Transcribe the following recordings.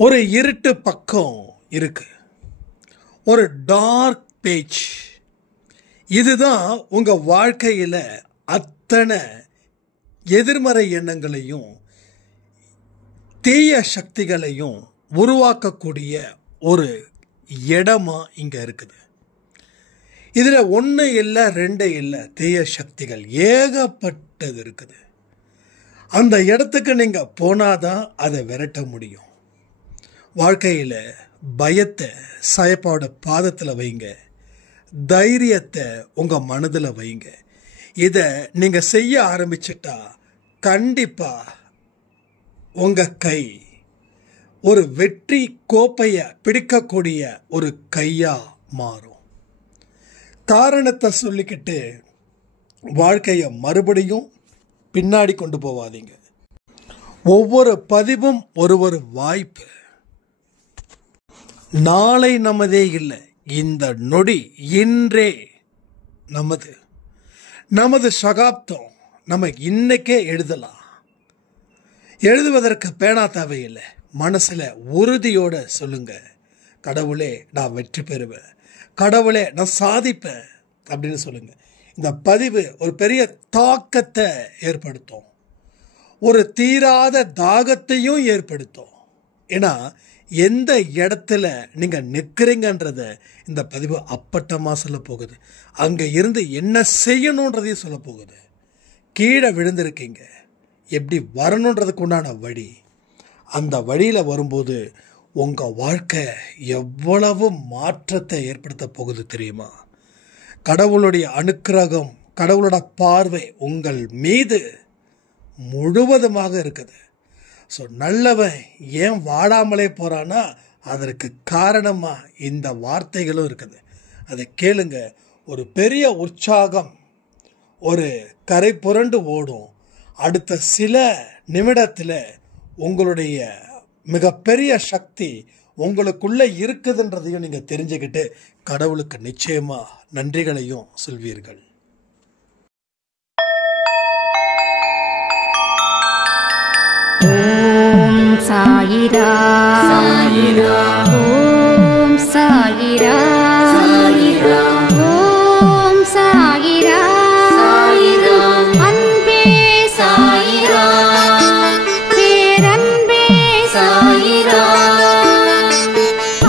ஒரு இருட்டு பக்கம் இருக்கு, ஒரு டார்க் பேஜ். இதுதான் உங்க வாழ்க்கையில அத்தனை எதிர்மறை எண்ணங்களையும் தீய சக்திகளையும் உருவாக்கக்கூடிய ஒரு இடமா இங்க இருக்குது. இதுல ஒன்று இல்லை, ரெண்டு இல்லை, தீய சக்திகள் ஏகப்பட்டது இருக்குது. அந்த இடத்துக்கு நீங்க போனாதான் அதை விரட்ட முடியும். வாழ்க்கையில் பயத்தை சாயப்பாவோட பாதத்தில் வைங்க, தைரியத்தை உங்கள் மனதில் வைங்க. இதை நீங்கள் செய்ய ஆரம்பிச்சிட்டா கண்டிப்பாக உங்கள் கை ஒரு வெற்றி கோப்பையை பிடிக்கக்கூடிய ஒரு கையாக மாறும். காரணத்தை சொல்லிக்கிட்டு வாழ்க்கையை மறுபடியும் பின்னாடி கொண்டு போவாதீங்க. ஒவ்வொரு பதிவும் ஒரு வாய்ப்பு. நாளை நமதே இல்லை, இந்த நொடி இன்றே நமது சகாப்தம். நம்ம இன்னைக்கே எழுதலாம். எழுதுவதற்கு பேனா தேவையில்லை, மனசில் உறுதியோட சொல்லுங்க, கடவுளே நான் வெற்றி பெறுவேன், கடவுளே நான் சாதிப்பேன் அப்படின்னு சொல்லுங்க. இந்த பதிவு ஒரு பெரிய தாக்கத்தை ஏற்படுத்தும், ஒரு தீராத தாகத்தையும் ஏற்படுத்தும். ஏன்னா எந்த இடத்துல நீங்கள் நிற்கிறீங்கன்றத இந்த பதிவு அப்பட்டமாக சொல்ல போகுது. அங்கே இருந்து என்ன செய்யணுன்றதையும் சொல்ல போகுது. கீழே விழுந்திருக்கீங்க, எப்படி வரணுன்றதுக்கு உண்டான வழி, அந்த வழியில் வரும்போது உங்கள் வாழ்க்கை எவ்வளவு மாற்றத்தை ஏற்படுத்த போகுது தெரியுமா? கடவுளுடைய அனுக்கிரகம், கடவுளோட பார்வை உங்கள் மீது முழுவதுமாக இருக்குது. ஸோ நல்லவன் ஏன் வாடாமலே போகிறான்னா அதற்கு காரணமாக இந்த வார்த்தைகளும் இருக்குது. அதை கேளுங்க. ஒரு பெரிய உற்சாகம் ஒரு கரை புரண்டு ஓடும். அடுத்த சில நிமிடத்தில் உங்களுடைய மிகப்பெரிய சக்தி உங்களுக்குள்ளே இருக்குதுன்றதையும் நீங்கள் தெரிஞ்சுக்கிட்டு கடவுளுக்கு நிச்சயமாக நன்றிகளையும் சொல்வீர்கள். ஓம் சாயிரா சாயிரா, ஓம் சாயிரா சாயிரா, ஓம் சாயிரா சாயிரா, அன்பே சாயிரா, பேரன்பே சாயிரா,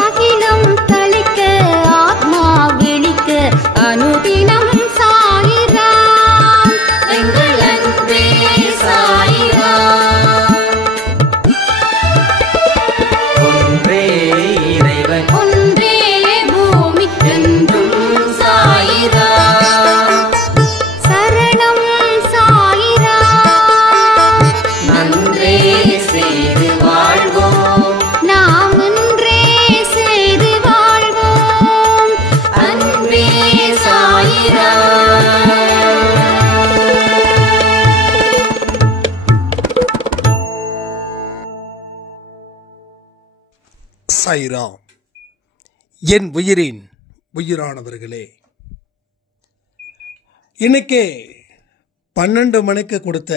அகிலம் தளிக்க ஆத்மா விழிக்க அனுதினம் சாயிரா, எங்கள் அன்பே சாயிரா. ஒன்றே பூமிக்கென்றும் சாயிரா, சரணம் சாயிரா, நன்றே செய்து வாழ்வோம், நாம் ஒன்றே செய்து வாழ்வோம், அன்பே சாயிரா. சாயிராம். என் உயிரின் உயிரானவர்களே, இன்னைக்கு 12 மணிக்கு கொடுத்த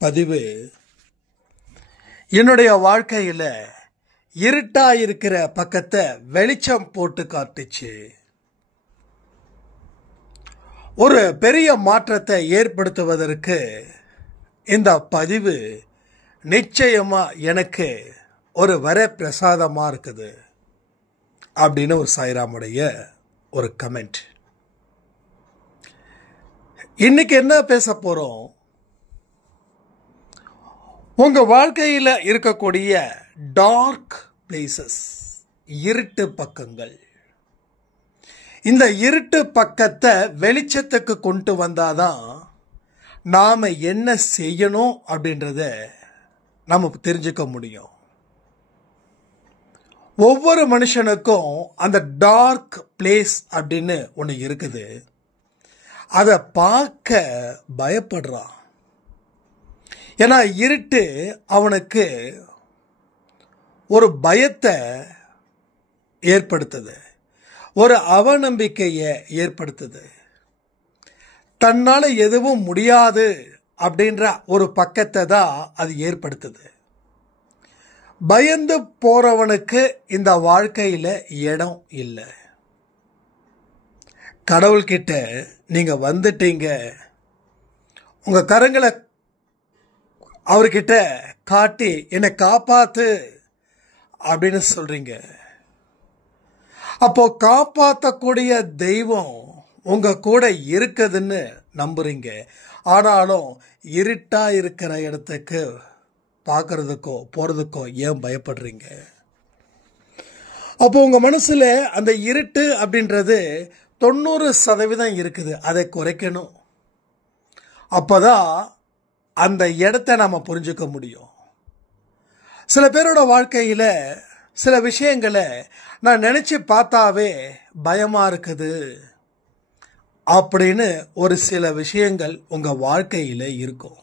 பதிவு என்னுடைய வாழ்க்கையில் இருட்டா இருக்கிற பக்கத்தை வெளிச்சம் போட்டு காட்டுச்சு. ஒரு பெரிய மாற்றத்தை ஏற்படுத்துவதற்கு இந்த பதிவு நிச்சயமா எனக்கு ஒரு வரப்பிரசாதமாக இருக்குது அப்படின்னு ஒரு சாய்ராமுடைய ஒரு கமெண்ட். இன்னைக்கு என்ன பேச போறோம்? உங்க வாழ்க்கையில் இருக்கக்கூடிய டார்க் பிளேசஸ், இருட்டு பக்கங்கள். இந்த இருட்டு பக்கத்தை வெளிச்சத்துக்கு கொண்டு வந்தாதான் நாம என்ன செய்யணும் அப்படின்றத நம்ம தெரிஞ்சுக்க முடியும். ஒவ்வொரு மனுஷனுக்கும் அந்த டார்க் பிளேஸ் அப்படின்னு ஒன்று இருக்குது. அதை பார்க்க பயப்படுறான். ஏன்னா இருட்டு அவனுக்கு ஒரு பயத்தை ஏற்படுத்துது, ஒரு அவநம்பிக்கையை ஏற்படுத்துது. தன்னால் எதுவும் முடியாது அப்படின்ற ஒரு பக்கத்தை தான் அது ஏற்படுத்துது. பயந்து போறவனுக்கு இந்த வாழ்க்கையில இடம் இல்லை. கடவுள்கிட்ட நீங்க வந்துட்டீங்க, உங்க கரங்களை அவர்கிட்ட காட்டி என்னை காப்பாத்து அப்படின்னு சொல்றீங்க. அப்போ காப்பாற்றக்கூடிய தெய்வம் உங்க கூட இருக்குதுன்னு நம்புறீங்க. ஆனாலும் இருட்டா இருக்கிற இடத்துக்கு பார்க்கறதுக்கோ போறதுக்கோ ஏன் பயப்படுறீங்க? அப்போ உங்க மனசுல அந்த இருட்டு அப்படின்றது 90% இருக்குது. அதை குறைக்கணும். அப்பதான் அந்த இடத்தை நாம புரிஞ்சுக்க முடியும். சில பேரோட வாழ்க்கையில சில விஷயங்களை நான் நினைச்சு பார்த்தாவே பயமா இருக்குது அப்படின்னு ஒரு சில விஷயங்கள் உங்க வாழ்க்கையில இருக்கும்.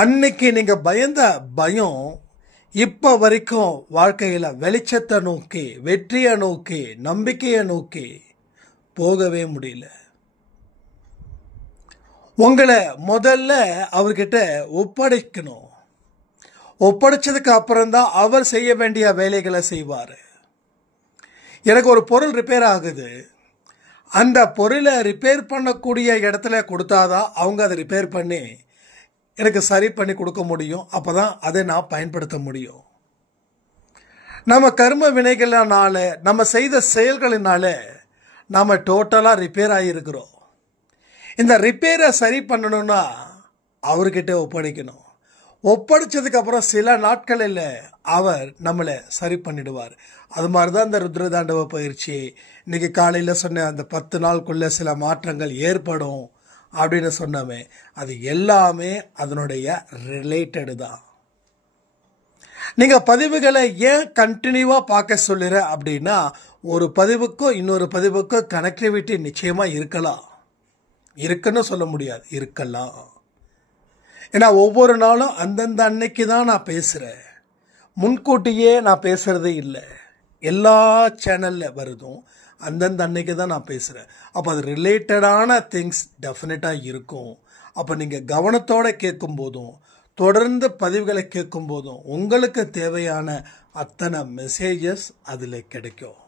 அன்னைக்கு நீங்க பயந்த பயம் இப்ப வரைக்கும் வாழ்க்கையில வெளிச்சத்தை நோக்கி, வெற்றியை நோக்கி, நம்பிக்கையை நோக்கி போகவே முடியல. உங்களை முதல்ல அவர்கிட்ட ஒப்படைக்கணும். ஒப்படைச்சதுக்கு அப்புறம்தான் அவர் செய்ய வேண்டிய வேலைகளை செய்வார். எனக்கு ஒரு பொருள் ரிப்பேர் ஆகுது, அந்த பொருளை ரிப்பேர் பண்ணக்கூடிய இடத்துல கொடுத்தாதான் அவங்க அதை ரிப்பேர் பண்ணி எனக்கு சரி பண்ணி கொடுக்க முடியும். அப்பதான் அதை நான் பயன்படுத்த முடியும். நம்ம கர்ம வினைகளினால, நம்ம செய்த செயல்களினால நாம டோட்டலா ரிப்பேர் ஆகியிருக்கிறோம். இந்த ரிப்பேரை சரி பண்ணணும்னா அவர்கிட்ட ஒப்படைக்கணும். ஒப்படைச்சதுக்கு அப்புறம் சில நாட்களில் அவர் நம்மளை சரி பண்ணிடுவார். அது மாதிரிதான் இந்த ருத்ரதாண்டவ பயிற்சி. இன்னைக்கு காலையில் சொன்ன அந்த 10 நாளுக்குள்ள சில மாற்றங்கள் ஏற்படும் அப்படின்னு சொன்னோமே, அது எல்லாமே அதனுடைய ரிலேட்டடு தான். நீங்க பதிவுகளை ஏன் கண்டினியூவா பார்க்க சொல்லுற அப்படின்னா, ஒரு பதிவுக்கும் இன்னொரு பதிவுக்கும் கனெக்டிவிட்டி நிச்சயமா இருக்கலாம். இருக்குன்னு சொல்ல முடியாது, இருக்கலாம். ஏன்னா ஒவ்வொரு நாளும் அந்தந்த அன்னைக்கு தான் நான் பேசுறேன். முன்கூட்டியே நான் பேசுறதே இல்லை. எல்லா சேனல்ல வருதும் அந்தந்த அன்னைக்கு தான் நான் பேசுறேன். அப்போ அது ரிலேட்டடான திங்ஸ் டெஃபினட்டா இருக்கும். அப்போ நீங்க கவனத்தோட கேட்கும் போதும், தொடர்ந்து பதிவுகளை கேட்கும் போதும் உங்களுக்கு தேவையான அத்தனை மெசேஜஸ் அதுல கிடைக்கும்.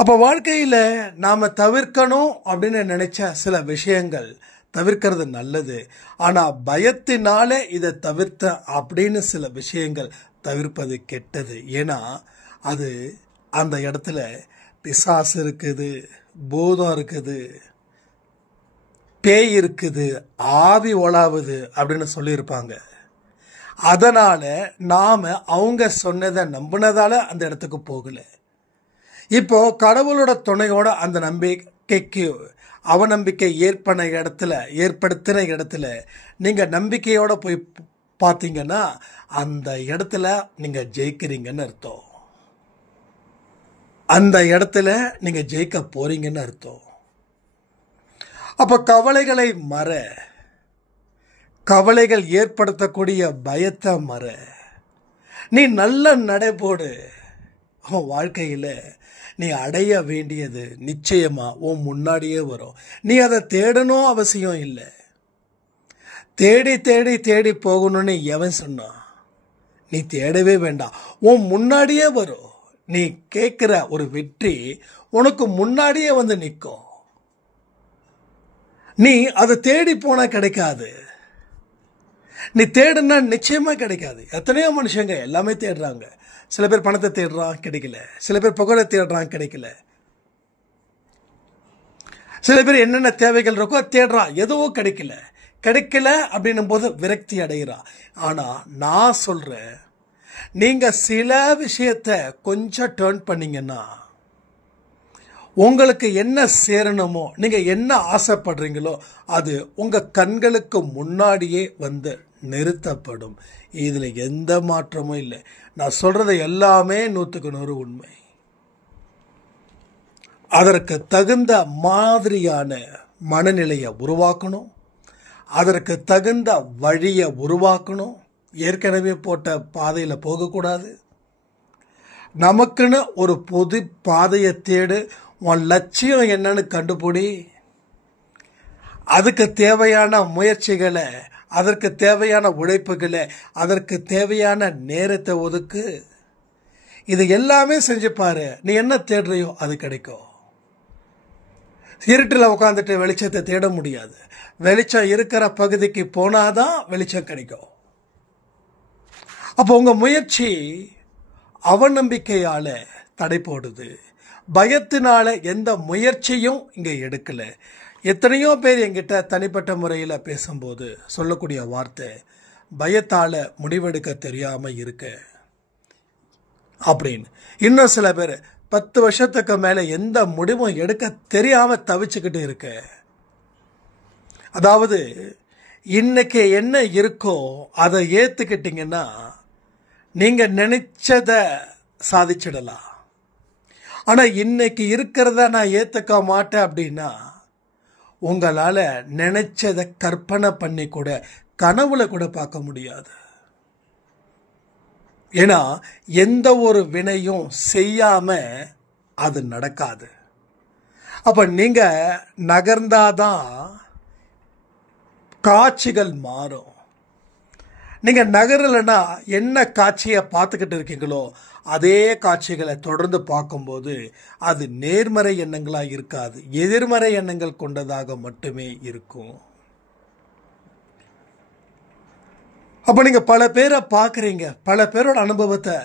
அப்ப வாழ்க்கையில நாம தவிர்க்கணும் அப்படின்னு நினைச்ச சில விஷயங்கள் தவிர்க்கிறது நல்லது. ஆனா பயத்தினாலே இதை தவிர்த்த அப்படின்னு சில விஷயங்கள் தவிர்ப்பது கெட்டது. ஏன்னா அது அந்த இடத்துல பிசாசு இருக்குது, பூதம் இருக்குது, பேய் இருக்குது, ஆவி ஒளாவுது அப்படின்னு சொல்லியிருப்பாங்க. அதனால நாம அவங்க சொன்னதை நம்பினதால அந்த இடத்துக்கு போகல. இப்போ கடவுளோட துணையோட அந்த நம்பிக்கைக்கு அவநம்பிக்கை ஏற்படுத்தின இடத்துல நீங்க நம்பிக்கையோட போய் பார்த்தீங்கன்னா அந்த இடத்துல நீங்க ஜெயிக்கிறீங்கன்னு அர்த்தம். அந்த இடத்துல நீங்க ஜெயிக்க போறீங்கன்னு அர்த்தம். அப்ப கவலைகளை மற, கவலைகள் ஏற்படுத்தக்கூடிய பயத்தை மற, நீ நல்ல நடைபோடு. உன் வாழ்க்கையில நீ அடைய வேண்டியது நிச்சயமா உன் முன்னாடியே வரும். நீ அதை தேடணும் அவசியம் இல்லை. தேடி தேடி தேடி போகணும்னு எவன் சொன்னான்? நீ தேடவே வேண்டாம், உன் முன்னாடியே வரும். நீ கேட்கிற ஒரு வெற்றி உனக்கு முன்னாடியே வந்து நிற்கும். நீ அதை தேடி போனா கிடைக்காது. நீ தேடுனா நிச்சயமா கிடைக்காது. எத்தனையோ மனுஷங்க எல்லாமே தேடுறாங்க. சில பேர் பணத்தை தேடுறான், கிடைக்கல. சில பேர் புகழை தேடுறான், கிடைக்கல. சில பேர் என்னென்ன தேவைகள் இருக்கோ தேடுறான், எதுவும் கிடைக்கல. கிடைக்கல அப்படின்னும் போது விரக்தி அடைகிறான். ஆனா நான் சொல்றேன், நீங்க சில விஷயத்த கொஞ்சம் டர்ன் பண்ணீங்கன்னா உங்களுக்கு என்ன சேரணுமோ, நீங்க என்ன ஆசைப்படுறீங்களோ அது உங்க கண்களுக்கு முன்னாடியே வந்து நிறுத்தப்படும். இதுல எந்த மாற்றமும் இல்லை. நான் சொல்றது எல்லாமே 100க்கு 100 உண்மை. அதற்கு தகுந்த மாதிரியான மனநிலையை உருவாக்கணும், அதற்கு தகுந்த வழியை உருவாக்கணும். ஏற்கனவே போட்ட பாதையில போகக்கூடாது. நமக்குன்னு ஒரு பொது பாதையை தேடு. உன் லட்சியம் என்னன்னு கண்டுபிடி. அதுக்கு தேவையான முயற்சிகளை அதற்கு தேவையான உழைப்புகளை, அதற்கு தேவையான நேரத்தை ஒதுக்கு. இது எல்லாமே செஞ்சு பாரு. நீ என்ன தேடுறியோ அது கிடைக்கும். இருட்டில் உட்காந்துட்டு வெளிச்சத்தை தேட முடியாது. வெளிச்சம் இருக்கிற பகுதிக்கு போனாதான் வெளிச்சம் கிடைக்கும். அப்போ உங்க முயற்சி அவநம்பிக்கையால தடை போடுது. பயத்தினால எந்த முயற்சியும் இங்க எடுக்கல. எத்தனையோ பேர் என்கிட்ட தனிப்பட்ட முறையில் பேசும்போது சொல்லக்கூடிய வார்த்தை, பயத்தால முடிவெடுக்க தெரியாம இருக்க அப்படின்னு. இன்னும் சில பேர் 10 வருஷத்துக்கு மேல எந்த முடிவும் எடுக்க தெரியாம தவிச்சுக்கிட்டு இருக்க. அதாவது இன்னைக்கு என்ன இருக்கோ அதை ஏத்துக்கிட்டீங்கன்னா நீங்க நினைச்சத சாதிச்சிடலாம். ஆனா இன்னைக்கு இருக்கிறத நான் ஏத்துக்க மாட்டேன் அப்படின்னா உங்களால நினைச்சத கற்பனை பண்ணி கூட கனவுல கூட பார்க்க முடியாது. ஏன்னா எந்த ஒரு வினையும் செய்யாம அது நடக்காது. அப்ப நீங்க நகர்ந்தாதான் காட்சிகள் மாறும். நீங்க நகரலைன்னா என்ன காட்சியை பார்த்துக்கிட்டு இருக்கீங்களோ அதே காட்சிகளை தொடர்ந்து பார்க்கும்போது அது நேர்மறை எண்ணங்களா இருக்காது, எதிர்மறை எண்ணங்கள் கொண்டதாக மட்டுமே இருக்கும். அப்ப நீங்க பல பேரை பார்க்குறீங்க, பல பேரோட அனுபவத்தை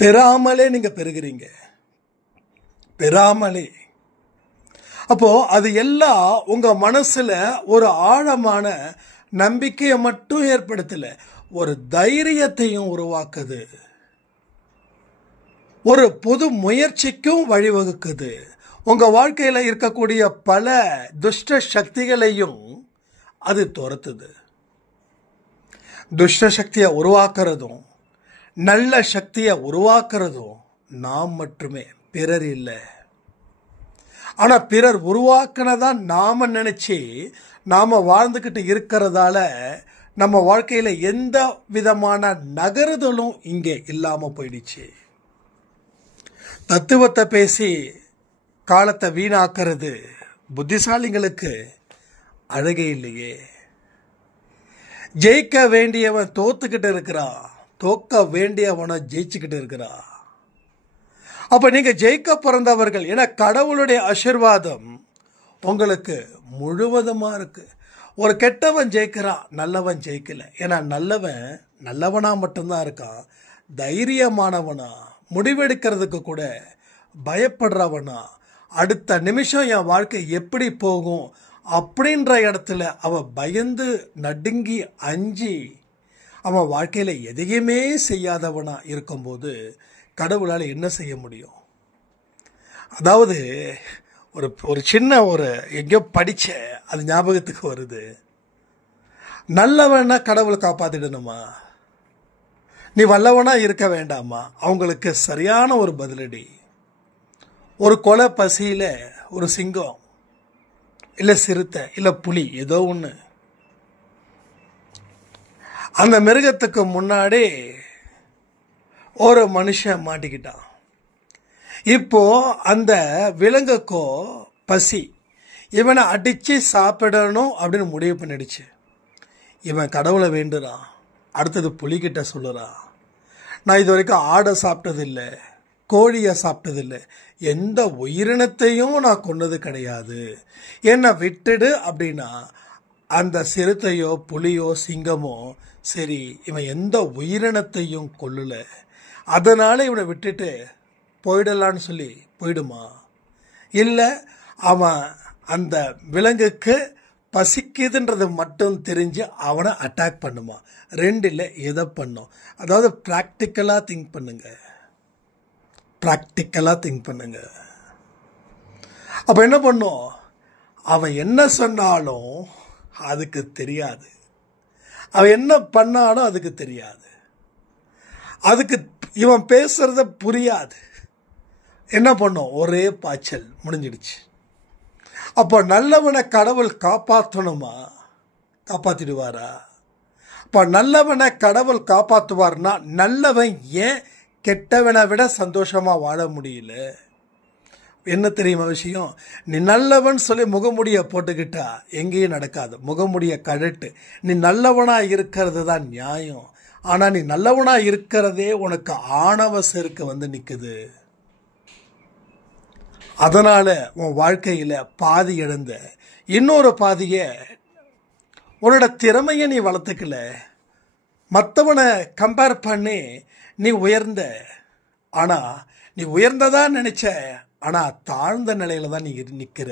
பெறாமலே நீங்க பெறுகிறீங்க, பெறாமலே. அப்போ அது எல்லாம் உங்க மனசுல ஒரு ஆழமான நம்பிக்கையை மட்டும் ஏற்படுத்தல, ஒரு தைரியத்தையும் உருவாக்குது, ஒரு புது முயற்சிக்கும் வழிவகுக்குது. உங்க வாழ்க்கையில இருக்கக்கூடிய பல துஷ்ட சக்திகளையும் அது துரத்துது. துஷ்ட சக்தியை உருவாக்குறதும் நல்ல சக்தியை உருவாக்குறதும் நாம் மட்டுமே, பிறர் இல்லை. ஆனா பிறர் உருவாக்குனதான் நாம நினைச்சு நாம வாழ்ந்துகிட்டு இருக்கிறதால நம்ம வாழ்க்கையில எந்த விதமான நகருதலும் இங்கே இல்லாம போயிடுச்சு. தத்துவத்தை பேசி காலத்தை வீணாக்குறது புத்திசாலிங்களுக்கு அழகே இல்லையே. ஜெயிக்க வேண்டியவன் தோத்துக்கிட்டு இருக்கிறான், தோக்க வேண்டியவனை ஜெயிச்சுக்கிட்டு இருக்கிறான். அப்ப நீங்க ஜெயிக்க பிறந்தவர்கள். ஏன்னா கடவுளுடைய ஆசீர்வாதம் உங்களுக்கு முழுவதுமா இருக்கு. ஒரு கெட்டவன் ஜெயிக்கிறான், நல்லவன் ஜெயிக்கல. ஏன்னா நல்லவன் நல்லவனா மட்டும்தான் இருக்கான், தைரியமானவனா, முடிவெடுக்கிறதுக்கு கூட பயப்படுறவனா, அடுத்த நிமிஷம் என் வாழ்க்கை எப்படி போகும் அப்படின்ற இடத்துல அவன் பயந்து நடுங்கி அஞ்சி அவன் வாழ்க்கையில எதையுமே செய்யாதவனா இருக்கும்போது கடவுளால் என்ன செய்ய முடியும்? அதாவது ஒரு சின்ன எங்கேயோ படிச்ச அது ஞாபகத்துக்கு வருது. நல்லவனா கடவுள் காப்பாத்திடணுமா, நீ வல்லவனா இருக்க வேண்டாமா? அவங்களுக்கு சரியான ஒரு பதிலடி. ஒரு கொலை பசியில ஒரு சிங்கம் இல்ல சிறுத்தை இல்ல புலி ஏதோ ஒண்ணு அந்த மிருகத்துக்கு முன்னாடி ஒரு மனுஷன் மாட்டிக்கிட்டான். இப்போ அந்த விலங்குக்கோ பசி, இவனை அடிச்சு சாப்பிடணும் அப்படின்னு முடிவு பண்ணிடுச்சு. இவன் கடவுளை வேண்டுறான். அடுத்தது புலிகிட்ட சொல்லுறான், நான் இது வரைக்கும் ஆடை சாப்பிட்டதில்லை, கோழியை சாப்பிட்டதில்லை, எந்த உயிரினத்தையும் நான் கொன்னது கிடையாது, என்னை விட்டுடு அப்படின்னா அந்த சிறுத்தையோ புலியோ சிங்கமோ சரி இவன் எந்த உயிரினத்தையும் கொல்லல, அதனால இவனை விட்டுட்டு போயிடலான்னு சொல்லி போயிடுமா? இல்லை, அவன் அந்த விலங்குக்கு பசிக்குதுன்றது மட்டும் தெரிஞ்சு அவனை அட்டாக் பண்ணுமா? ரெண்டில் எதை பண்ணும்? அதாவது ப்ராக்டிக்கலாக திங்க் பண்ணுங்க, ப்ராக்டிக்கலாக திங்க் பண்ணுங்க. அப்போ என்ன பண்ணும்? அவன் என்ன சொன்னாலும் அதுக்கு தெரியாது, அவன் என்ன பண்ணாலும் அதுக்கு தெரியாது, அதுக்கு இவன் பேசுறத புரியாது. என்ன பண்ணும்? ஒரே பாய்ச்சல் முடிஞ்சிடுச்சு. அப்போ நல்லவனை கடவுள் காப்பாற்றணுமா? காப்பாத்திடுவாரா? அப்போ நல்லவனை கடவுள் காப்பாற்றுவார்னா நல்லவன் ஏன் கெட்டவனை விட சந்தோஷமா வாழ முடியல? என்ன தெரியுமா விஷயம்? நீ நல்லவன் சொல்லி முகமுடிய போட்டுக்கிட்டா எங்கேயும் நடக்காது. முகமுடிய கழட்டு. நீ நல்லவனா இருக்கிறது தான் நியாயம். ஆனா நீ நல்லவனா இருக்கிறதே உனக்கு ஆணவ செருக்கு வந்து நிக்குது. அதனால உன் வாழ்க்கையில பாதி இழந்த, இன்னொரு பாதிய உன்னோட திறமைய நீ வளர்த்துக்கல. மற்றவனை கம்பேர் பண்ணி நீ உயர்ந்த, ஆனா நீ உயர்ந்ததா நினைச்ச, ஆனா தாழ்ந்த நிலையில தான் நீ நிக்கிற.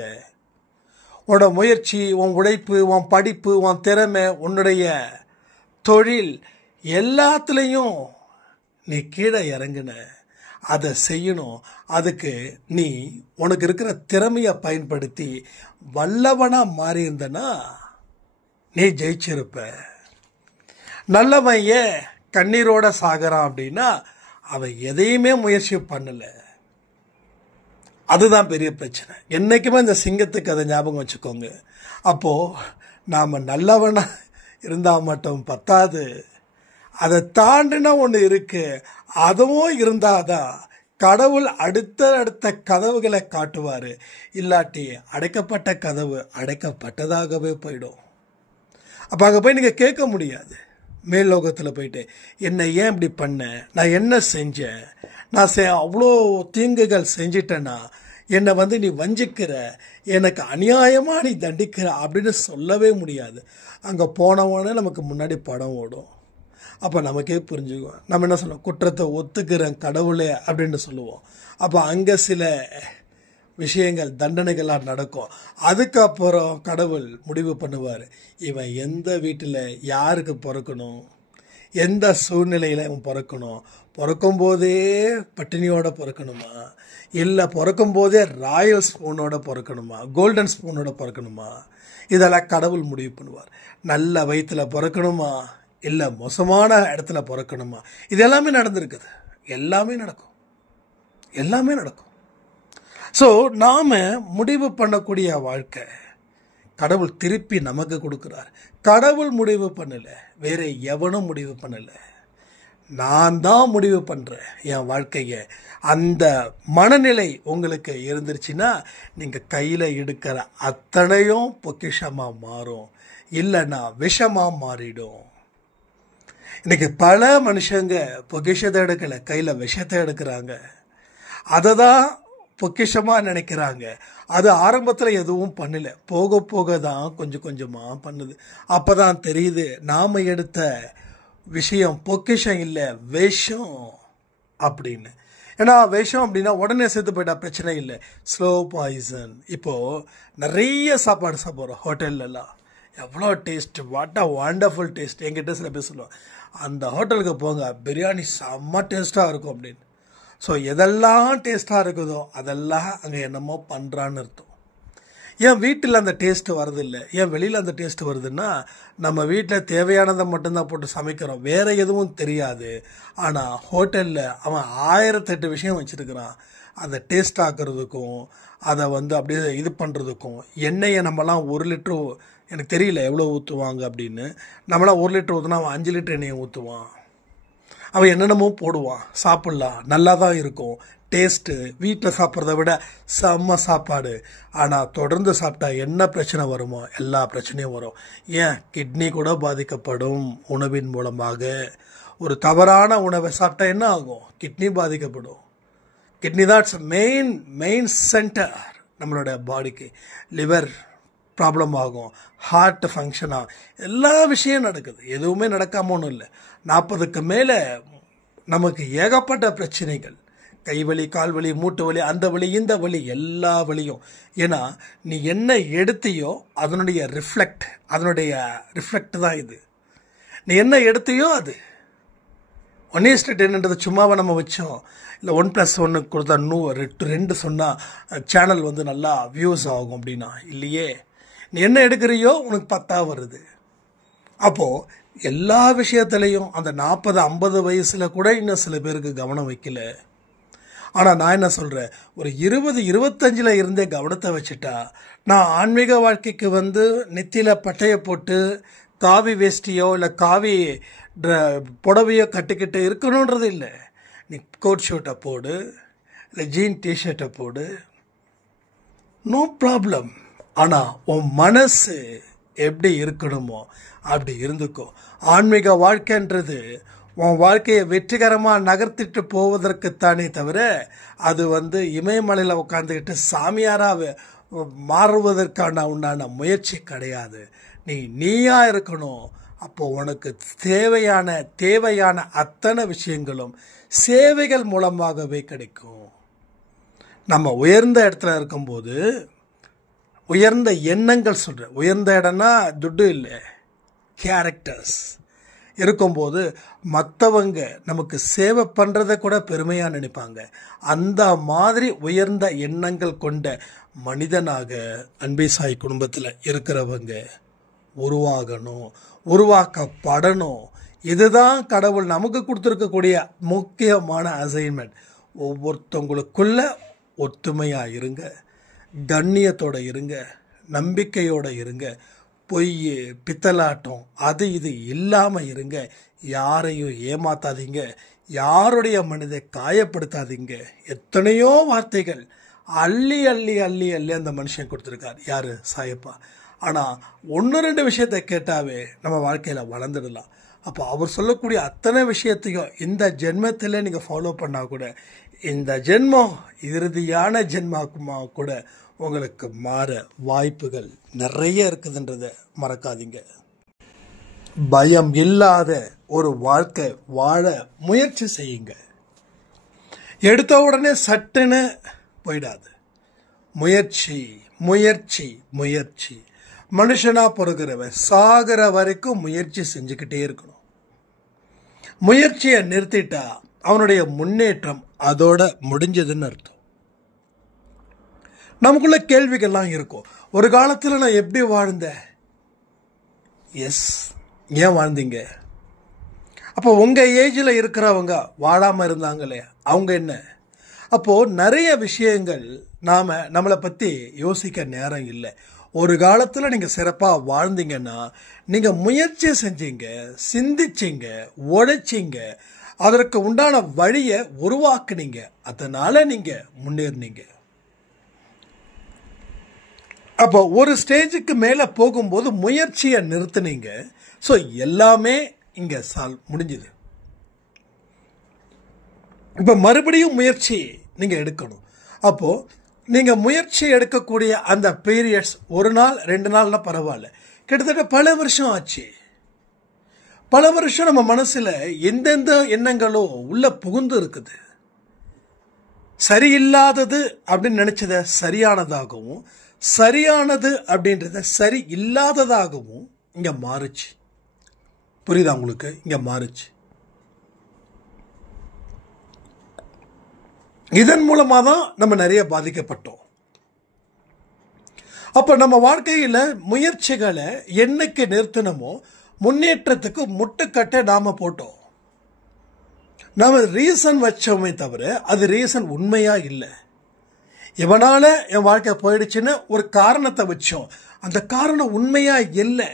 உன்னோட முயற்சி, உன் உழைப்பு, உன் படிப்பு, உன் திறமை, உன்னுடைய தொழில் எல்லாத்துலேயும் நீ கீழே இறங்குன. அதை செய்யணும். அதுக்கு நீ உனக்கு இருக்கிற திறமையை பயன்படுத்தி வல்லவனா மாறி இருந்தனா நீ ஜெயிச்சிருப்ப. நல்லவன் ஏன் கண்ணீரோட சாகிறான் அப்படின்னா அவன் எதையுமே முயற்சி பண்ணல. அதுதான் பெரிய பிரச்சனை. என்னைக்குமே இந்த சிங்கத்துக்கு அதை ஞாபகம் வச்சுக்கோங்க. அப்போ நாம நல்லவனா இருந்தா மட்டும் பத்தாது, அதை தாண்டினா ஒன்று இருக்கு. அதுவும் இருந்தாதான் கடவுள் அடுத்த கதவுகளை காட்டுவாரு. இல்லாட்டி அடைக்கப்பட்ட கதவு அடைக்கப்பட்டதாகவே போயிடும். அப்ப அங்க போய் நீங்க கேட்க முடியாது. மேல் லோகத்தில் போயிட்டு என்னை ஏன் இப்படி பண்ண, நான் என்ன செஞ்சேன், நான் அவ்வளோ தீங்குகள் செஞ்சிட்டேன்னா என்னை வந்து நீ வஞ்சிக்கிற, எனக்கு அநியாயமா நீ தண்டிக்கிற அப்படின்னு சொல்லவே முடியாது. அங்கே போனவொடனே நமக்கு முன்னாடி படம் ஓடும். அப்போ நமக்கே புரிஞ்சுக்குவோம். நம்ம என்ன சொல்லுவோம்? குற்றத்தை ஒத்துக்கிறேன் கடவுளே அப்படின்னு சொல்லுவோம். அப்போ அங்கே சில விஷயங்கள், தண்டனைகளாக நடக்கும். அதுக்கப்புறம் கடவுள் முடிவு பண்ணுவார், இவன் எந்த வீட்டில் யாருக்கு பிறக்கணும், எந்த சூழ்நிலையில் இவன் பிறக்கணும். பிறக்கும் போதே பட்டினியோட பிறக்கணுமா, இல்லை பிறக்கும் போதே ராயல் ஸ்பூனோட பிறக்கணுமா, கோல்டன் ஸ்பூனோட பிறக்கணுமா, இதெல்லாம் கடவுள் முடிவு பண்ணுவார். நல்ல வயிற்றுல பிறக்கணுமா, இல்லை மோசமான இடத்துல பிறக்கணுமா, இது எல்லாமே நடந்திருக்குது. எல்லாமே நடக்கும், எல்லாமே நடக்கும். ஸோ நாம் முடிவு பண்ணக்கூடிய வாழ்க்கை கடவுள் திருப்பி நமக்கு கொடுக்குறார். கடவுள் முடிவு பண்ணலை, வேற எவனும் முடிவு பண்ணலை. நான் தான் முடிவு பண்ணுறேன் என் வாழ்க்கையை. அந்த மனநிலை உங்களுக்கு இருந்துருச்சுன்னா நீங்கள் கையில் எடுக்கிற அத்தனையும் பொக்கிஷமாக மாறும், இல்லைன்னா விஷமாக மாறிடும். இன்னைக்கு பல மனுஷங்க பொக்கிஷத்தை எடுக்கலை, கையில் விஷத்தை எடுக்கிறாங்க. அதை தான் பொக்கிஷமாக நினைக்கிறாங்க. அது ஆரம்பத்தில் எதுவும் பண்ணல, போக போக தான் கொஞ்சம் கொஞ்சமாக பண்ணுது. அப்போ தான் தெரியுது நாம் எடுத்த விஷயம் பொக்கிஷம் இல்லை, விஷம் அப்படின்னு. ஏன்னா விஷம் அப்படின்னா உடனே செத்து போயிட்டா பிரச்சனை இல்லை, ஸ்லோ பாய்சன். இப்போது நிறைய சாப்பாடு சாப்பிட்றோம் ஹோட்டல்லாம், எவ்வளோ taste, what a wonderful taste. என்கிட்ட சில பேர் சொல்லுவாங்க, அந்த ஹோட்டலுக்கு போங்க பிரியாணி செம்ம டேஸ்ட்டாக இருக்கும் அப்படின்னு. ஸோ எதெல்லாம் டேஸ்ட்டாக இருக்குதோ அதெல்லாம் அங்கே என்னமோ பண்ணுறான்னு அர்த்தம். ஏன் வீட்டில் அந்த டேஸ்ட்டு வரதில்லை, ஏன் வெளியில் அந்த டேஸ்ட்டு வருதுன்னா நம்ம வீட்டில் தேவையானதை மட்டும்தான் போட்டு சமைக்கிறோம், வேறு எதுவும் தெரியாது. ஆனால் ஹோட்டலில் அவன் 1008 விஷயம் வச்சுருக்கிறான். அதை டேஸ்ட் ஆக்கிறதுக்கும் அதை வந்து அப்படியே இது பண்ணுறதுக்கும். எண்ணெயை நம்மலாம் 1 லிட்ரு, எனக்கு தெரியல எவ்வளோ ஊற்றுவாங்க அப்படின்னு, நம்மளாம் 1 லிட்டர் ஊற்றுனா அவன் 5 லிட்டர் எண்ணெயை ஊற்றுவான். அவன் என்னென்னமோ போடுவான், சாப்பிட்லாம், நல்லா தான் இருக்கும் டேஸ்ட்டு. வீட்டில் சாப்பிட்றத விட செம்ம சாப்பாடு. ஆனால் தொடர்ந்து சாப்பிட்டா என்ன பிரச்சனை வருமோ எல்லா பிரச்சனையும் வரும். ஏன் கிட்னி கூட பாதிக்கப்படும் உணவின் மூலமாக. ஒரு தவறான உணவை சாப்பிட்டா என்ன ஆகும்? கிட்னி பாதிக்கப்படும். கிட்னி தான் மெயின் சென்டர் நம்மளோட பாடிக்கு. லிவர் ப்ராப்ளம் ஆகும், ஹார்ட் ஃபங்க்ஷன் ஆகும், எல்லா விஷயம் நடக்குது. எதுவுமே நடக்காம ஒன்றும் இல்லை. 40க்கு மேலே நமக்கு ஏகப்பட்ட பிரச்சனைகள், கைவலி, கால்வலி, மூட்டு வலி, அந்த வலி, இந்த வலி, எல்லா வலியும். ஏன்னா நீ என்ன எடுத்தியோ அதனுடைய ரிஃப்ளெக்ட் தான் இது. நீ என்ன எடுத்தியோ அது 1:10ன்றது சும்மாவை நம்ம வச்சோம். இல்லை 1+1 கொடுத்தா 2 சொன்னால் சேனல் வந்து நல்லா வியூஸ் ஆகும் அப்படின்னா இல்லையே. நீ என்ன எடுக்கிறியோ உனக்கு 10 வருது. அப்போது எல்லா விஷயத்துலையும் அந்த 40-50 வயசில் கூட இன்னும் சில பேருக்கு கவனம் வைக்கல. ஆனால் நான் என்ன சொல்கிறேன், ஒரு 20-25 இருந்தே கவனத்தை வச்சுட்டா நான் ஆன்மீக வாழ்க்கைக்கு வந்து நெத்தியில் பட்டையை போட்டு காவி வேஷ்டியோ இல்லை காவி புடவையோ கட்டிக்கிட்டு இருக்கணுன்றது இல்லை. நீ கோட் ஷர்ட்டை போடு, இல்லை ஜீன் டிஷர்ட்டை போடு, நோ ப்ராப்ளம். ஆனால் உன் மனசு எப்படி இருக்கணுமோ அப்படி இருந்துக்கோ. ஆன்மீக வாழ்க்கைன்றது உன் வாழ்க்கையை வெற்றிகரமாக நகர்த்திட்டு போவதற்குத்தானே தவிர அது இமயமலையில் உட்காந்துக்கிட்டு சாமியாராக மாறுவதற்கான உண்டான முயற்சி கிடையாது. நீயா இருக்கணும். அப்போ உனக்கு தேவையான அத்தனை விஷயங்களும் சேவைகள் மூலமாகவே கிடைக்கும். நம்ம உயர்ந்த இடத்துல இருக்கும்போது உயர்ந்த எண்ணங்கள் சொல்கிறேன். உயர்ந்த இடம்னா துட்டு இல்லை, கேரக்டர்ஸ் இருக்கும்போது மற்றவங்க நமக்கு சேவை பண்ணுறதை கூட பெருமையாக நினைப்பாங்க. அந்த மாதிரி உயர்ந்த எண்ணங்கள் கொண்ட மனிதனாக அன்பே சாய் குடும்பத்தில் இருக்கிறவங்க உருவாகணும், உருவாக்கப்படணும். இதுதான் கடவுள் நமக்கு கொடுத்துருக்கக்கூடிய முக்கியமான அசைன்மெண்ட். ஒவ்வொருத்தவங்களுக்குள்ள ஒத்துமையாக இருங்க, கண்ணியத்தோடு இருங்க, நம்பிக்கையோடு இருங்க. பொய் பித்தலாட்டம் அது இது இல்லாமல் இருங்க. யாரையும் ஏமாத்தாதீங்க, யாருடைய மனதை காயப்படுத்தாதீங்க. எத்தனையோ வார்த்தைகள் அள்ளி அள்ளி அள்ளி அள்ளி அந்த மனுஷன் கொடுத்துருக்கார், யார்? சாயப்பா. ஆனால் 1-2 விஷயத்தை கேட்டாவே நம்ம வாழ்க்கையில் வளர்ந்துடலாம். அப்போ அவர் சொல்லக்கூடிய அத்தனை விஷயத்தையும் இந்த ஜென்மத்தில் நீங்கள் ஃபாலோ பண்ணால் கூட இந்த ஜென்மம் இறுதியான ஜென்மாக்குமா கூட உங்களுக்கு மாற வாய்ப்புகள் நிறைய இருக்குதுன்றதை மறக்காதீங்க. பயம் இல்லாத ஒரு வாழ்க்கை வாழ முயற்சி செய்யுங்க. எடுத்த உடனே சட்டுன்னு போயிடாது. முயற்சி முயற்சி முயற்சி. மனுஷனா பிறகுறவன் சாகிற வரைக்கும் முயற்சி செஞ்சுக்கிட்டே இருக்கணும். முயற்சியை நிறுத்திட்டா அவனுடைய முன்னேற்றம் அதோட முடிஞ்சதுன்னு அர்த்தம். நமக்குள்ள கேள்விகள்லாம் இருக்கும். ஒரு காலத்தில் நான் எப்படி வாழ்ந்தேன்? எஸ், ஏன் வாழ்ந்தீங்க? அப்போ உங்கள் ஏஜில் இருக்கிறவங்க வாழாமல் இருந்தாங்களே, அவங்க என்ன? அப்போது நிறைய விஷயங்கள் நம்மளை பற்றி யோசிக்க நேரம் இல்லை. ஒரு காலத்தில் நீங்கள் சிறப்பாக வாழ்ந்தீங்கன்னா நீங்கள் முயற்சி செஞ்சீங்க, சிந்திச்சிங்க, உழைச்சிங்க, அதற்கு உண்டான வழியை உருவாக்குனீங்க, அதனால் நீங்கள் முன்னேறினீங்க. அப்போ ஒரு ஸ்டேஜுக்கு மேலே போகும்போது முயற்சியை நிறுத்தினீங்க. ஸோ எல்லாமே இங்கே முடிஞ்சுது. இப்போ மறுபடியும் முயற்சி நீங்கள் எடுக்கணும். அப்போது நீங்கள் முயற்சி எடுக்கக்கூடிய அந்த பீரியட்ஸ் 1 நாள் 2 நாள்னா பரவாயில்ல, கிட்டத்தட்ட பல வருஷம் ஆச்சு. பல வருஷம் நம்ம மனசில் எந்தெந்த எண்ணங்களோ உள்ள புகுந்து இருக்குது. சரியில்லாதது அப்படின்னு நினச்சத சரியானதாகவும், சரியானது அப்படின்றத சரி இல்லாததாகவும் இங்கே மாறுச்சு. புரியுதா உங்களுக்கு? இங்கே மாறுச்சு. இதன் மூலமாக தான் நம்ம நிறைய பாதிக்கப்பட்டோம். அப்போ நம்ம வாழ்க்கையில் முயற்சிகளை என்னைக்கு நிறுத்தினமோ முன்னேற்றத்துக்கு முட்டுக்கட்டை நாம போட்டோம். நாம ரீசன் வச்சோமே தவிர அது ரீசன் உண்மையா இல்லை. இவனால என் வாழ்க்கை போயிடுச்சுன்னு ஒரு காரணத்தை வச்சோம். அந்த காரணம் உண்மையா இல்லை.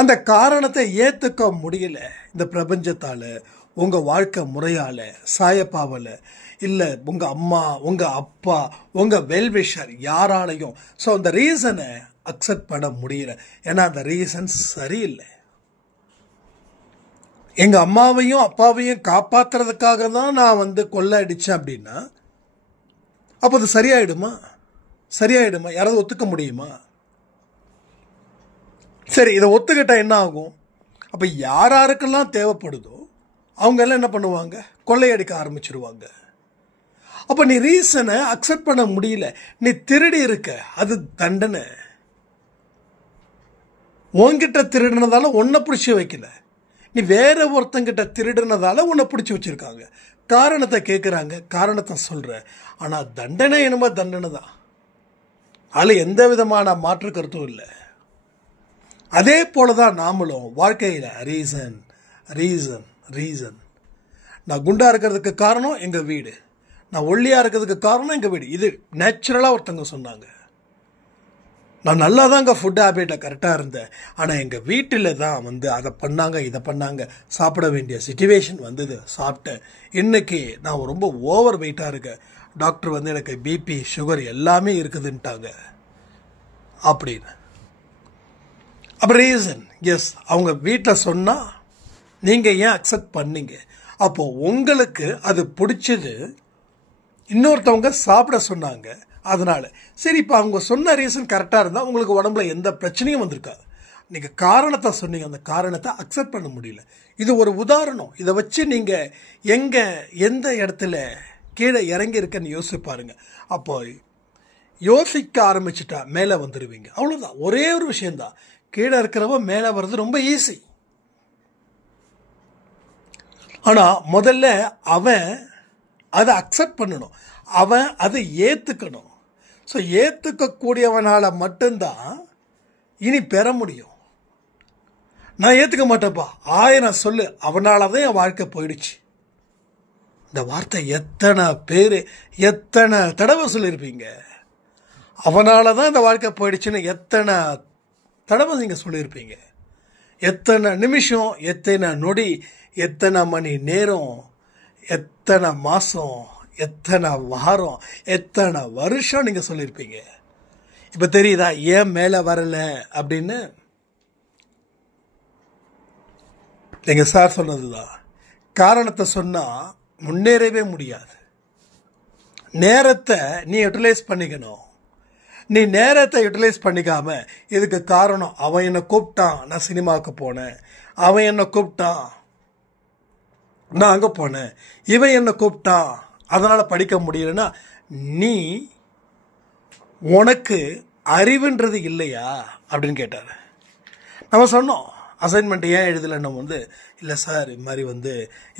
அந்த காரணத்தை ஏற்றுக்க முடியல. இந்த பிரபஞ்சத்தால், உங்கள் வாழ்க்கை முறையால், சாயப்பாவில், இல்லை உங்கள் அம்மா, உங்கள் அப்பா, உங்கள் வெல்விஷர் யாராலையும் ஸோ அந்த ரீசனை அக்செப்ட் பண்ண முடியல. ஏன்னா அந்த ரீசன் சரியில்லை. எங்கள் அம்மாவையும் அப்பாவையும் காப்பாற்றுறதுக்காக தான் நான் கொள்ளை அடித்தேன் அப்படின்னா அப்போ அது சரியாயிடுமா? சரியாயிடுமா? யாராவது ஒத்துக்க முடியுமா? சரி, இதை ஒத்துக்கிட்டா என்ன ஆகும்? அப்போ யாருக்கெல்லாம் தேவைப்படுதோ அவங்க எல்லாம் என்ன பண்ணுவாங்க? கொள்ளையடிக்க ஆரம்பிச்சிருவாங்க. அப்போ நீ ரீசனை அக்செப்ட் பண்ண முடியல. நீ திருடி இருக்க, அது தண்டனை. உன்கிட்ட திருடினதால உன்னை பிடிச்சி வைக்கல, நீ வேற ஒருத்தங்கிட்ட திருடினதால உன்னை பிடிச்சி வச்சிருக்காங்க. காரணத்தை கேட்குறாங்க, காரணத்தை சொல்ற. ஆனால் தண்டனை என்னமோ தண்டனை தான். அதில் எந்த விதமான மாற்று கருத்தும் இல்லை. அதே போல தான் நாமளும் வாழ்க்கையில் ரீசன் ரீசன் ரீசன். நான் குண்டா இருக்கிறதுக்கு காரணம் எங்கள் வீடு, நான் ஒல்லியாக இருக்கிறதுக்கு காரணம் எங்கள் வீடு. இது நேச்சுரலாக ஒருத்தங்க சொன்னாங்க. நான் நல்லா தாங்க ஃபுட் ஹேபிட்டில் கரெக்டாக இருந்தேன். ஆனால் எங்கள் வீட்டில் தான் அதை பண்ணாங்க, இதை பண்ணாங்க, சாப்பிட வேண்டிய சிச்சுவேஷன் வந்தது, சாப்பிட்டேன். இன்னைக்கு நான் ரொம்ப ஓவர் வெயிட்டாக இருக்கேன். டாக்டர் வந்து எனக்கு பிபி சுகர் எல்லாமே இருக்குதுன்ட்டாங்க அப்படின்னு. அப்போ ரீசன் எஸ், அவங்க வீட்டில் சொன்னால் நீங்கள் ஏன் அக்செப்ட் பண்ணீங்க? அப்போது உங்களுக்கு அது பிடிச்சது, இன்னொருத்தவங்க சாப்பிட சொன்னாங்க, அதனால் சரி. இப்போ அவங்க சொன்ன ரீசன் கரெக்டாக இருந்தால் உங்களுக்கு உடம்புல எந்த பிரச்சனையும் வந்திருக்காது. நீங்கள் காரணத்தை சொன்னீங்க, அந்த காரணத்தை அக்செப்ட் பண்ண முடியல. இது ஒரு உதாரணம். இதை வச்சு நீங்கள் எந்த இடத்துல கீழே இறங்கி இருக்கன்னு யோசிச்சு பாருங்க. அப்போ யோசிக்க ஆரம்பிச்சுட்டா மேலே வந்துடுவீங்க. அவ்வளோதான், ஒரே ஒரு விஷயந்தான். கீழே இருக்கிறவன் மேலே வர்றது ரொம்ப ஈஸி. ஆனால் முதல்ல அவன் அதை அக்செப்ட் பண்ணணும், அவன் அதை ஏற்றுக்கணும். ஸோ ஏற்றுக்கக்கூடியவனால் மட்டும்தான் இனி பெற முடியும். நான் ஏற்றுக்க மாட்டேன்ப்பா, 1000 சொல்லு, அவனால தான் என் வாழ்க்கை போயிடுச்சு. இந்த வார்த்தை எத்தனை பேர் எத்தனை தடவை சொல்லியிருப்பீங்க? அவனால தான் இந்த வாழ்க்கை போயிடுச்சுன்னு எத்தனை தடவை நீங்கள் சொல்லியிருப்பீங்க? எத்தனை நிமிஷம், எத்தனை நொடி, எத்தனை மணி நேரம், எத்தனை மாதம், எத்தனை வாரம், எத்தனை வருஷம் நீங்கள் சொல்லியிருப்பீங்க. இப்போ தெரியுதா ஏன் மேலே வரலை அப்படின்னு? எங்கள் சார் சொன்னது தான். காரணத்தை சொன்னால் முன்னேறவே முடியாது. நேரத்தை நீ யூட்டிலைஸ் பண்ணிக்கணும். நீ நேரத்தை யூட்டிலைஸ் பண்ணிக்காம இதுக்கு காரணம் அவன் என்னை கூப்பிட்டான், நான் சினிமாவுக்கு போனேன், அவன் என்னை கூப்பிட்டான், நான் அங்கே போனேன், இவன் என்னை கூப்பிட்டான், அதனால் படிக்க முடியலன்னா நீ உனக்கு அறிவுன்றது இல்லையா அப்படின்னு கேட்டார். நம்ம சொன்னோம் அசைன்மெண்ட் ஏன் எழுதலை? நம்ம இல்லை சார், இது மாதிரி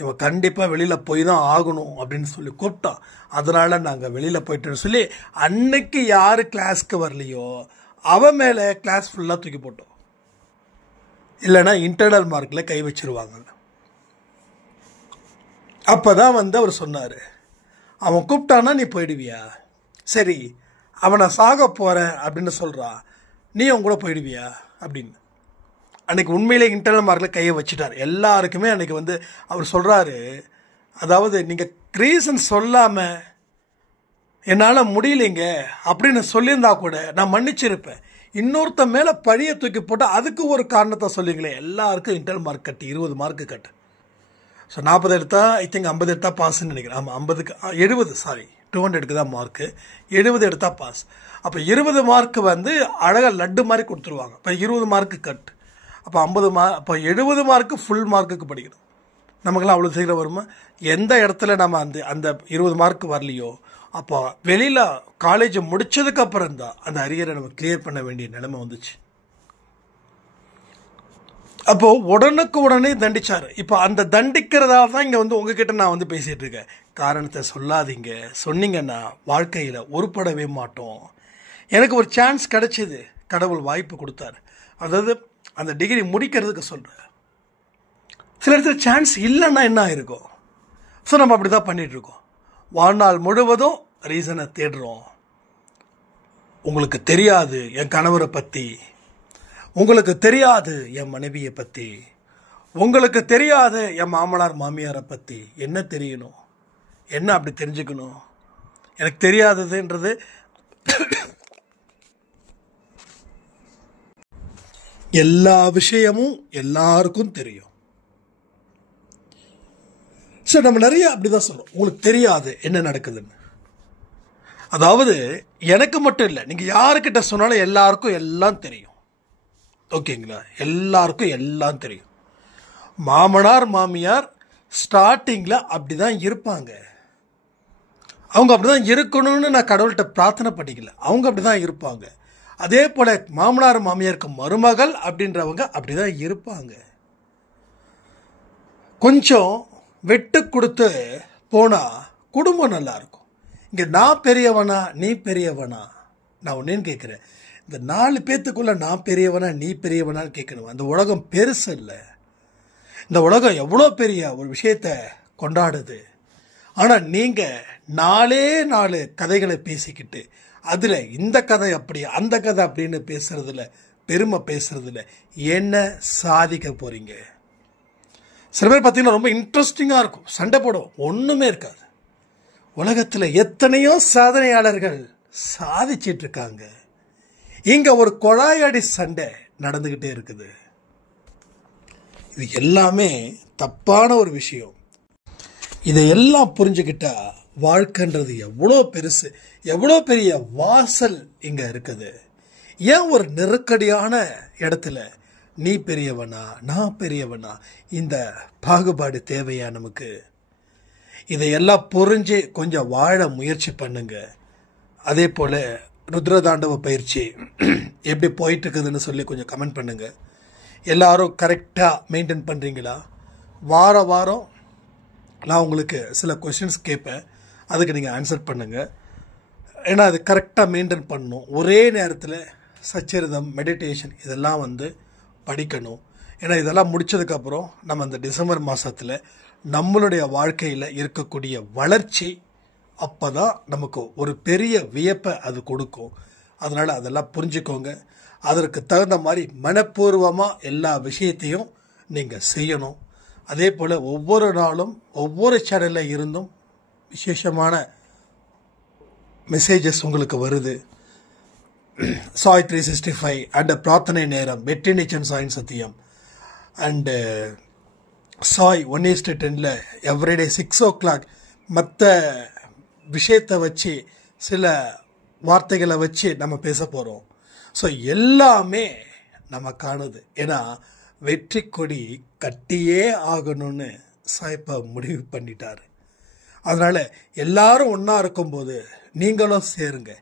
இவன் கண்டிப்பாக வெளியில் போய் தான் ஆகணும் அப்படின்னு சொல்லி கூப்பிட்டான், அதனால் நாங்கள் வெளியில் போயிட்டோன்னு சொல்லி அன்னைக்கு யார் கிளாஸ்க்கு வரலையோ அவன் மேலே கிளாஸ் ஃபுல்லாக தூக்கி போட்டோம். இல்லைன்னா இன்டர்னல் மார்க்கில் கை வச்சிருவாங்க. அப்போ தான் அவர் சொன்னார், அவன் கூப்பிட்டான்னா நீ போயிடுவியா? சரி, அவனை சாக போகிறேன் அப்படின்னு சொல்கிறான், நீ அவன் கூட போயிடுவியா அப்படின்னு. அன்றைக்கி உண்மையிலே இன்டர்னல் மார்க்கில் கையை வச்சுட்டார் எல்லாருக்குமே. அன்றைக்கி அவர் சொல்கிறாரு, அதாவது நீங்கள் ரீசன் சொல்லாமல் என்னால் முடியலைங்க அப்படின்னு சொல்லியிருந்தா கூட நான் மன்னிச்சிருப்பேன். இன்னொருத்த மேலே பழியை தூக்கி போட்டால் அதுக்கு ஒரு காரணத்தை சொல்லிங்களே. எல்லாருக்கும் இன்டர்னல் மார்க் கட்டு, 20 மார்க்கு கட்டு. ஸோ 40 எடுத்தா ஐ திங்க் 50 எடுத்தால் பாஸ்ன்னு நினைக்கிறேன். ஆமாம், 50க்கு 70, சாரி 200க்கு தான் மார்க்கு, 70 எடுத்தால் பாஸ். அப்போ 20 மார்க்கு அழகாக லட்டு மாதிரி கொடுத்துருவாங்க. இப்போ 20 மார்க்கு கட், அப்போ 50 மார்க், அப்போ 70 மார்க்கு ஃபுல் மார்க்குக்கு படிக்கணும். நமக்கெல்லாம் அவ்வளோ சீக்கிரம் வருமா? எந்த இடத்துல நம்ம அந்த 20 மார்க்கு வரலையோ அப்போ வெளியில் காலேஜ் முடித்ததுக்கப்புறம் தான் அந்த அரியரை நம்ம கிளியர் பண்ண வேண்டிய நிலைமை வந்துச்சு. அப்போது உடனுக்கு உடனே தண்டிச்சார். இப்போ அந்த தண்டிக்கிறதா தான் இங்கே உங்ககிட்ட நான் பேசிகிட்டு இருக்கேன். காரணத்தை சொல்லாதீங்க, சொன்னீங்கன்னா வாழ்க்கையில் உருப்படவே மாட்டோம். எனக்கு ஒரு சான்ஸ் கிடைச்சிது, கடவுள் வாய்ப்பு கொடுத்தாரு. அதாவது அந்த டிகிரி முடிக்கிறதுக்கு சொல்கிறேன். சில இடத்துல சான்ஸ் இல்லைன்னா என்ன ஆயிருக்கும்? ஸோ நம்ம அப்படி தான் பண்ணிகிட்ருக்கோம். வாழ்நாள் முழுவதும் ரீசனை தேடுறோம். உங்களுக்கு தெரியாது என் கணவரை பற்றி, உங்களுக்கு தெரியாது என் மனைவியை பற்றி, உங்களுக்கு தெரியாது என் மாமனார் மாமியாரை பற்றி. என்ன தெரியணும்? என்ன அப்படி தெரிஞ்சுக்கணும்? எனக்கு தெரியாததுன்றது எல்லா விஷயமும் எல்லாருக்கும் தெரியும். சரி, நம்ம நிறைய அப்படிதான் சொல்றோம், உங்களுக்கு தெரியாது என்ன நடக்குதுன்னு. அதாவது எனக்கு மட்டும் இல்லை, நீங்க யாருக்கிட்ட சொன்னாலும் எல்லாருக்கும் எல்லாம் தெரியும். ஓகேங்களா? எல்லாருக்கும் எல்லாம் தெரியும். மாமனார் மாமியார் ஸ்டார்டிங்கில் அப்படி தான் இருப்பாங்க. அவங்க அப்படி தான் இருக்கணும்னு நான் கடவுள்கிட்ட பிரார்த்தனை பண்ணிக்கல, அவங்க அப்படி தான் இருப்பாங்க. அதே போல் மாமனார் மாமியாருக்கு மருமகள் அப்படின்றவங்க அப்படி தான் இருப்பாங்க. கொஞ்சம் வெட்டு கொடுத்து போனால் குடும்பம் நல்லாயிருக்கும். இங்கே நான் பெரியவனா நீ பெரியவனா? நான் ஒன்றேன்னு கேட்குறேன், இந்த 4 பேத்துக்குள்ளே நான் பெரியவனா நீ பெரியவனான்னு கேட்கணும். அந்த உலகம் பெருசு இல்லை. இந்த உலகம் எவ்வளோ பெரிய ஒரு விஷயத்தை கொண்டாடுது. ஆனால் நீங்கள் 4 கதைகளை பேசிக்கிட்டு அதில் இந்த கதை அப்படி அந்த கதை அப்படின்னு பேசுறதுல, பெருமை பேசுறதுல என்ன சாதிக்க போகிறீங்க? சில பேர் பார்த்தீங்கன்னா ரொம்ப இன்ட்ரெஸ்டிங்காக இருக்கும், சண்டை போடும், ஒன்றுமே இருக்காது. உலகத்தில் எத்தனையோ சாதனையாளர்கள் சாதிச்சிட்டு இருக்காங்க. இங்க ஒரு கொழாயடி சண்டை நடந்துகிட்டே இருக்குது. இது எல்லாமே தப்பான ஒரு விஷயம். இதையெல்லாம் புரிஞ்சுக்கிட்டா வாழ்க்கைன்றது எவ்வளோ பெருசு, எவ்வளோ பெரிய வாசல் இங்க இருக்குது. ஏன் ஒரு நெருக்கடியான இடத்துல நீ பெரியவனா நான் பெரியவனா இந்த பாகுபாடு தேவையா நமக்கு? இதையெல்லாம் புரிஞ்சு கொஞ்சம் வாழ முயற்சி பண்ணுங்க. அதே போல ருத்ரதாண்டவ பயிற்சி எப்படி போயிட்டு இருக்குதுன்னு சொல்லி கொஞ்சம் கமெண்ட் பண்ணுங்க. எல்லாரும் கரெக்டாக மெயின்டைன் பண்ணுறீங்களா? வாரம் நான் உங்களுக்கு சில கொஷின்ஸ் கேட்பேன், அதுக்கு நீங்கள் ஆன்சர் பண்ணுங்கள். ஏன்னா அது கரெக்டாக மெயின்டைன் பண்ணணும். ஒரே நேரத்தில் சச்சரிதம், மெடிடேஷன் இதெல்லாம் படிக்கணும். ஏன்னா இதெல்லாம் முடித்ததுக்கப்புறம் நம்ம அந்த டிசம்பர் மாதத்தில் நம்மளுடைய வாழ்க்கையில் இருக்கக்கூடிய வளர்ச்சி அப்போ தான் நமக்கு ஒரு பெரிய வியப்பை அது கொடுக்கும். அதனால் அதெல்லாம் புரிஞ்சுக்கோங்க. அதற்கு தகுந்த மாதிரி மனப்பூர்வமாக எல்லா விஷயத்தையும் நீங்கள் செய்யணும். அதே போல் ஒவ்வொரு நாளும் ஒவ்வொரு சேனலில் இருந்தும் விசேஷமான மெசேஜஸ் உங்களுக்கு வருது. சாய் 365 அண்ட் பிரார்த்தனை நேரம், வெற்றி நிச்சயம் சாயின் சத்தியம் அண்டு சாய் 1:10 எவ்ரிடே 6 o'clock மற்ற விஷயத்தை வச்சு சில வார்த்தைகளை வச்சு நம்ம பேச போகிறோம். ஸோ எல்லாமே நமக்கானது. ஏன்னா வெற்றி கொடி கட்டியே ஆகணும்னு சாய்ப்பா முடிவு பண்ணிட்டாரு. அதனால் எல்லாரும் ஒன்றா இருக்கும்போது நீங்களும் சேருங்க.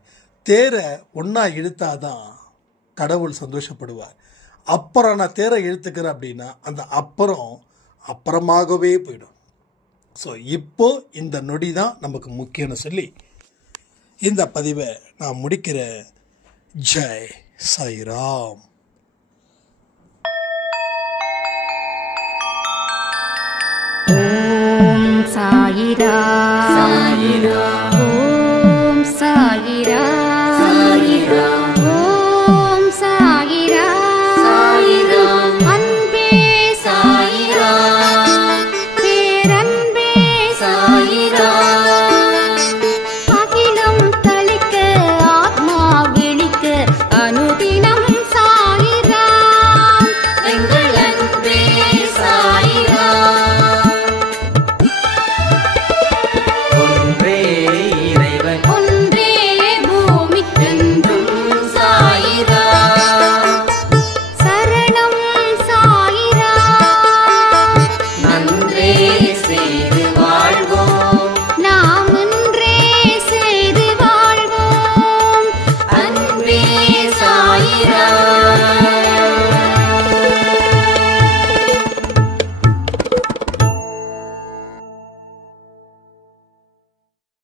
தேரை ஒன்றா இழுத்தாதான் கடவுள் சந்தோஷப்படுவார். அப்புறம் நான் தேரை இழுத்துக்கிறேன் அப்படின்னா அந்த அப்புறமாகவே போயிடும். ஸோ இப்போ இந்த நொடி தான் நமக்கு முக்கியம்னு சொல்லி இந்த பதிவை நான் முடிக்கிறேன். ஜெய் சாய்ராம். ஓம் சாயிராம்.